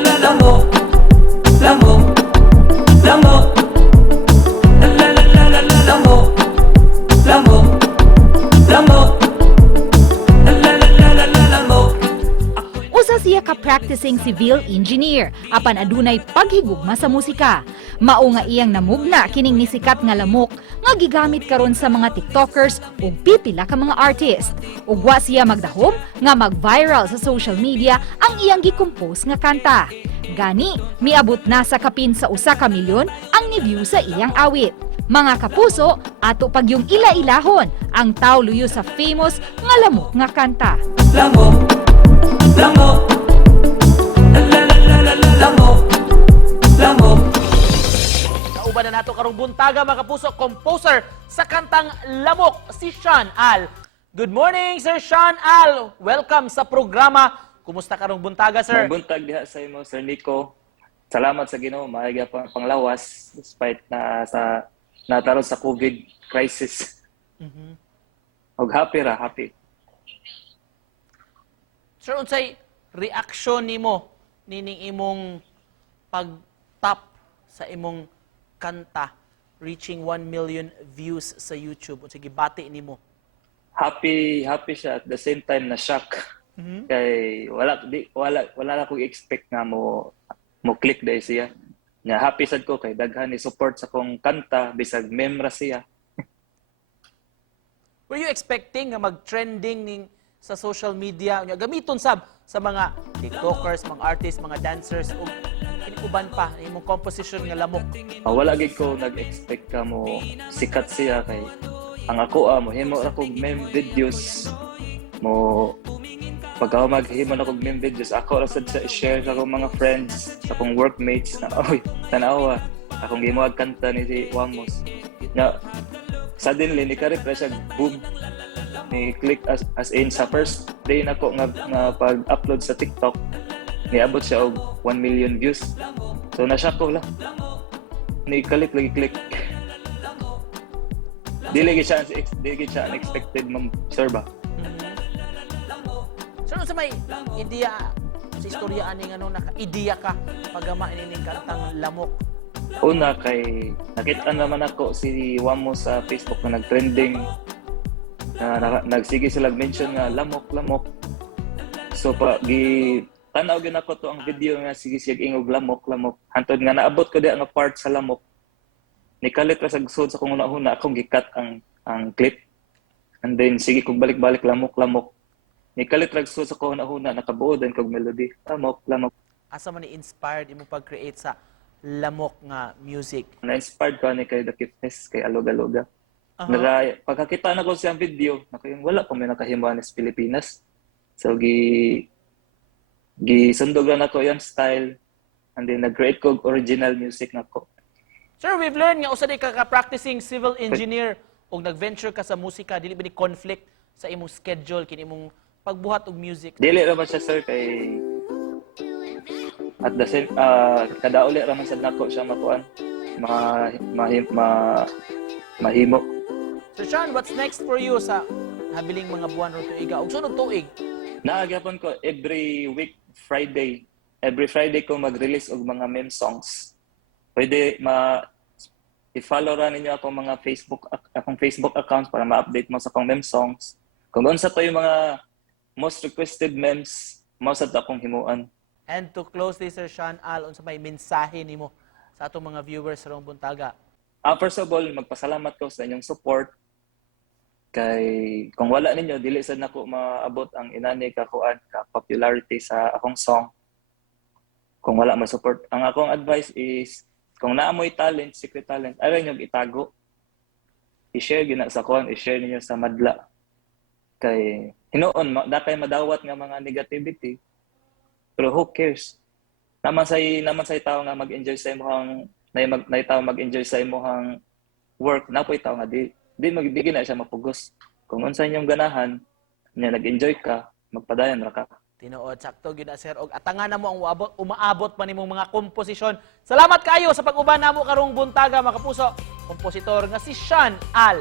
lamok, lamok, lamok, lamok, lamok, lamok, lamok. Usa siya ka practicing civil engineer apan adunay paghigugma sa musika. Mao nga iyang namugna kining nisikat nga lamok nga gigamit karon sa mga TikTokers ug pipila ka mga artist. Ug wa siya magdahom nga mag-viral sa social media ang iyang gi-compose nga kanta. Gani, miabot na sa kapin sa 1 ka milyon ang ni-view sa iyang awit. Mga kapuso, ato pag yung ila-ilahon ang tawluyo sa famous nga lamok nga kanta. Lamok, lamok, lamok, lamok. Kauban na nato karong buntaga mga kapuso, composer sa kantang Lamok, si Sean Al. Good morning, Sir Sean Al. Welcome sa programa. Kumusta karong buntaga, sir? Buntag diha sa imo, Sir Nico. Salamat sa Ginoo, maaga panglawas despite na sa nataron sa COVID crisis. Og happy. Sir, unsay reaksyon nimo nining imong pag-top sa imong kanta reaching 1 million views sa YouTube? Unsay gibati nimo? Happy siya at the same time na shock. Kay wala na akong expect nga mo click dahil siya. Nya happy sad ko kay daghan ni support sa kong kanta bisag memra siya. Were you expecting nga mag-trending ning sa social media unya gamiton sa mga TikTokers, mga artists, mga dancers ug kinikuban pa imong composition nga Lamok? Wala gid ko nag-expect ka mo sikat siya kay ang ako mo himo ra kog meme videos mo pagka maghimo na kog meme videos ako ra sad sa share sa akong mga friends sa akong workmates na oy tanawa akong gimuhag kanta ni si Wamos na suddenly ni ka-refresh boom ni click as in sa first day nako nga pag-upload sa TikTok niabot siya og 1 million views so na-shock ko la ni click dili gid siya unexpected ma'am sir ba. Sir, sa may ideya sa istorya aning ano naka-ideya ka pagama ining kantang Lamok? Una kay nakita naman ako si Wamo sa Facebook na nag-trending na nagsige sila mention nga lamok so tanaw gyud ako to ang video nga sige siya ingog lamok hantod nga naabot ko diha nga part sa lamok nikalit ra sa sud sa kung una akong gikat ang clip and then sige kog balik lamok nikalit ra sud sa kung una nakabuod din kog melody lamok. Asa man ni-inspired imo pag-create sa Lamok nga music? Na-inspired ko ni kay The Cuteness kay Aloga. Pagkakita na ko siyang video, wala pa may nakahimuan sa Pilipinas. So, sundog na ako yung style and then nag-create ko original music na ko. Sir, we've learned nga usa di ka practicing civil engineer ug nag-venture ka sa musika, dili ba ni conflict sa imong schedule kini imong pagbuhat og music? Dili ra man siya sir kay at the same kada uli ra man sad nako siya makuan mahimo. Sir Sean, what's next for you sa habiling mga buwan ro tuiga ug sunod tuig? Naagapon ko every Friday ko mag-release og mga meme songs. Pwede i-follow ra ninyo akong mga Facebook account para ma-update mo sa akong meme songs. Kung unsa to yung mga most requested memes, mao sad akong himuan. And to close this, Sir Sean Al, unsa may mensahe nimo sa atong mga viewers sa rong buntaga? First of all, magpasalamat ko sa inyong support. Kay kung wala ninyo, dili sad nako maabot ang inani ka popularity sa akong song. Kung wala mo support, ang akong advice is kung naamoy talent, secret talent, ayaw nyo itago. I-share gina sa kuan, i-share ninyo sa madla. Kay hinoon dakay madawat nga mga negativity. Pero who cares? Naman say tao nga mag-enjoy sa imong tao mag-enjoy sa imong work, napoy tao nga di na siya mapugos. Kung unsa inyong ganahan, nya nag-enjoy ka, magpadayon ra ka. Tinuod sakto gyud sir og atangan namo ang umaabot pa nimong mga komposisyon. Salamat kayo sa pag-uban namo karong buntaga mga kapuso. Kompositor nga si Sean Al.